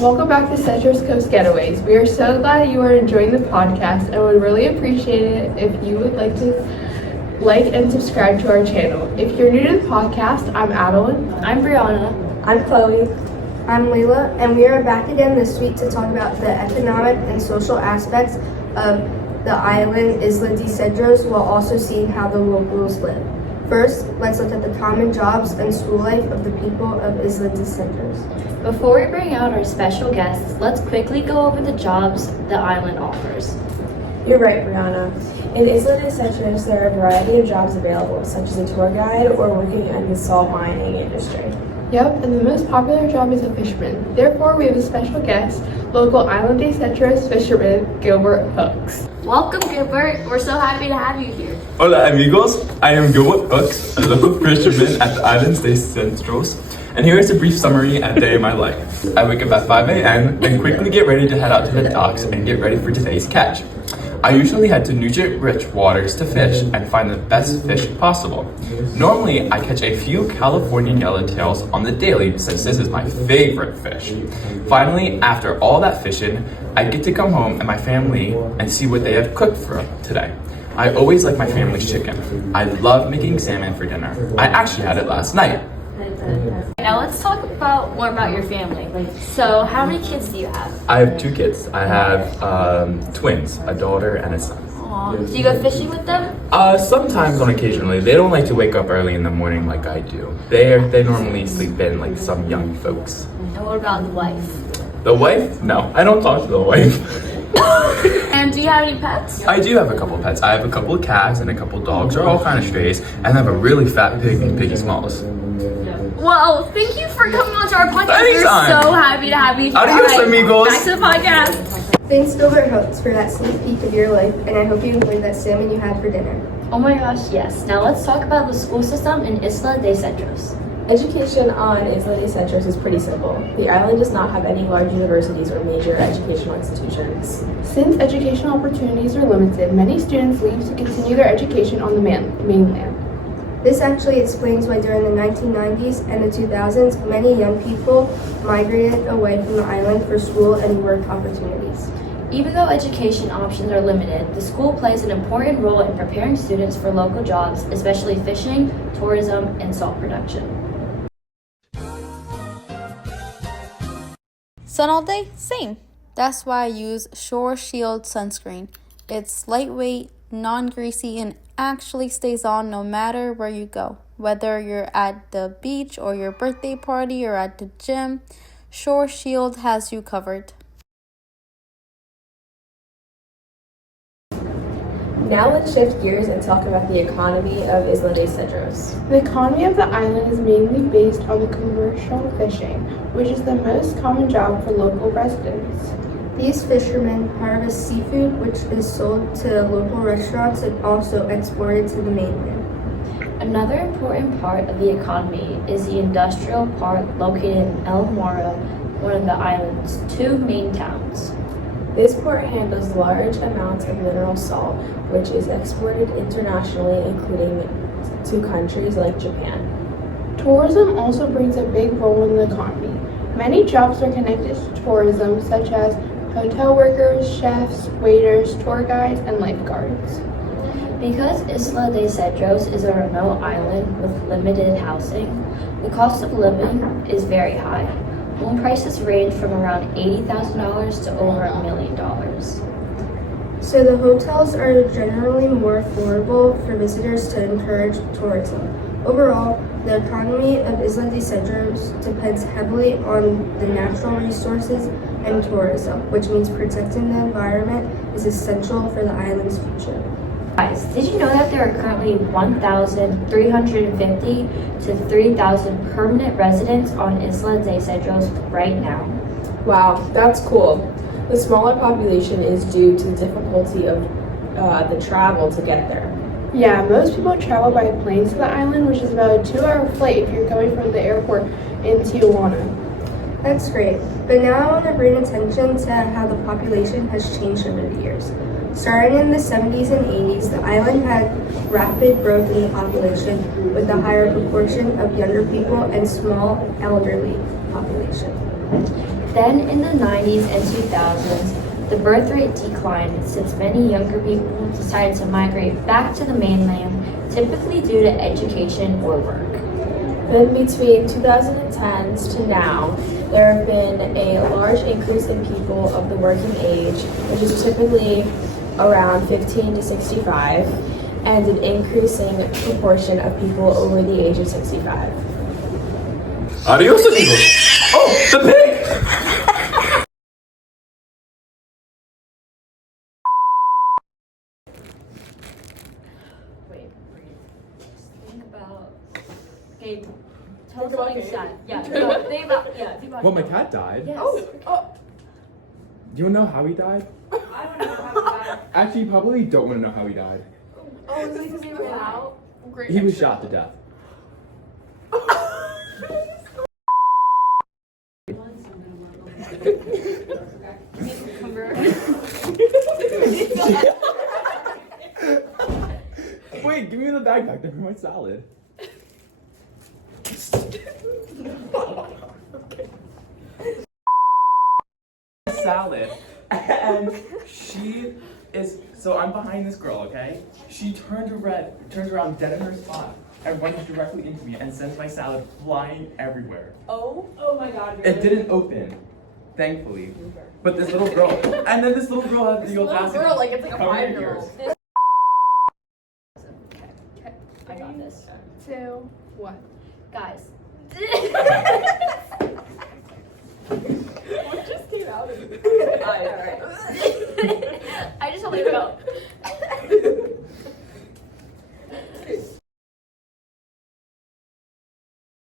Welcome back to Cedros Coast Getaways. We are so glad you are enjoying the podcast and would really appreciate it if you would like and subscribe to our channel. If you're new to the podcast, I'm Adeline. I'm Brianna. I'm Chloe. I'm Layla, and we are back again this week to talk about the economic and social aspects of the island Isla de Cedros while also seeing how the locals live. First, let's look at the common jobs and school life of the people of Isla de Cedros. Before we bring out our special guests, let's quickly go over the jobs the island offers. You're right, Brianna. In Isla de Cedros, there are a variety of jobs available, such as a tour guide or working in the salt mining industry. Yep, and the most popular job is a fisherman. Therefore, we have a special guest, local Island de Cedros fisherman, Gilbert Hooks. Welcome, Gilbert. We're so happy to have you here. Hola amigos, I am Gilbert Hooks, a local fisherman at the Islands de Cedros, and here is a brief summary of a day in my life. I wake up at 5 a.m. and quickly get ready to head out to the docks and get ready for today's catch. I usually head to nutrient-rich waters to fish and find the best fish possible. Normally, I catch a few California yellowtails on the daily since this is my favorite fish. Finally, after all that fishing, I get to come home and my family and see what they have cooked for today. I always like my family's chicken. I love making salmon for dinner. I actually had it last night. Now let's talk more about your family. So, how many kids do you have? I have 2 kids. I have twins, a daughter and a son. Do you go fishing with them? Sometimes on occasionally. They don't like to wake up early in the morning like I do. They normally sleep in like some young folks. And what about the wife? The wife? No, I don't talk to the wife. And do you have any pets? I do have a couple pets. I have a couple of cats and a couple of dogs. They're all kind of strays. And I have a really fat pig named Piggy Smalls. Well, thank you for coming on to our podcast. Anytime. We're so happy to have you here. Adios, amigos. Back to the podcast. Thanks, Gilbert Hooks, for that sneak peek of your life, and I hope you enjoyed that salmon you had for dinner. Oh my gosh, yes. Now let's talk about the school system in Isla de Cedros. Education on Isla de Cedros is pretty simple. The island does not have any large universities or major educational institutions. Since educational opportunities are limited, many students leave to continue their education on the mainland. This actually explains why during the 1990s and the 2000s, many young people migrated away from the island for school and work opportunities. Even though education options are limited, the school plays an important role in preparing students for local jobs, especially fishing, tourism, and salt production. Sun all day? Same. That's why I use Shore Shield sunscreen. It's lightweight, non-greasy, and actually stays on no matter where you go. Whether you're at the beach or your birthday party or at the gym, Shore Shield has you covered. Now let's shift gears and talk about the economy of Isla de Cedros. The economy of the island is mainly based on the commercial fishing, which is the most common job for local residents. These fishermen harvest seafood, which is sold to local restaurants and also exported to the mainland. Another important part of the economy is the industrial park located in El Morro, one of the island's 2 main towns. This port handles large amounts of mineral salt, which is exported internationally, including to countries like Japan. Tourism also brings a big role in the economy. Many jobs are connected to tourism, such as hotel workers, chefs, waiters, tour guides, and lifeguards. Because Isla de Cedros is a remote island with limited housing, the cost of living is very high. Home prices range from around $80,000 to over $1 million. So the hotels are generally more affordable for visitors to encourage tourism. Overall, the economy of Isla de Cedros depends heavily on the natural resources and tourism, which means protecting the environment is essential for the island's future. Guys, did you know that there are currently 1,350 to 3,000 permanent residents on Isla de Cedros right now? Wow, that's cool. The smaller population is due to the difficulty of the travel to get there. Yeah, most people travel by plane to the island, which is about a 2-hour flight if you're going from the airport in Tijuana. That's great, but now I want to bring attention to how the population has changed over the years. Starting in the 70s and 80s, the island had rapid growth in the population with a higher proportion of younger people and small elderly population. Then in the 90s and 2000s, the birth rate declined since many younger people decided to migrate back to the mainland, typically due to education or work. Then between 2010s to now, there have been a large increase in people of the working age, which is typically around 15 to 65, and an increasing proportion of people over the age of 65. Adios, amigos. Oh, the pig! Wait, breathe. Just think about. Okay, tell us something sad. Yeah, think about. Well, my cat died. Yes. Do you want to know how he died? I don't know how we got. Actually, you probably don't want to know how he died. Oh, is it because he ran out? Great. He was shot to death. Wait, give me the bag back there for my salad. Salad. And she is, so I'm behind this girl, okay? She turns around dead in her spot and runs directly into me and sends my salad flying everywhere. Oh my God. It didn't open, thankfully. But this little girl, and then this little girl has the audacity. like it's like a Cover your 5-year-old. ears. I got this. 2, 1. Guys. What just came out of you? Alright. I just want to go.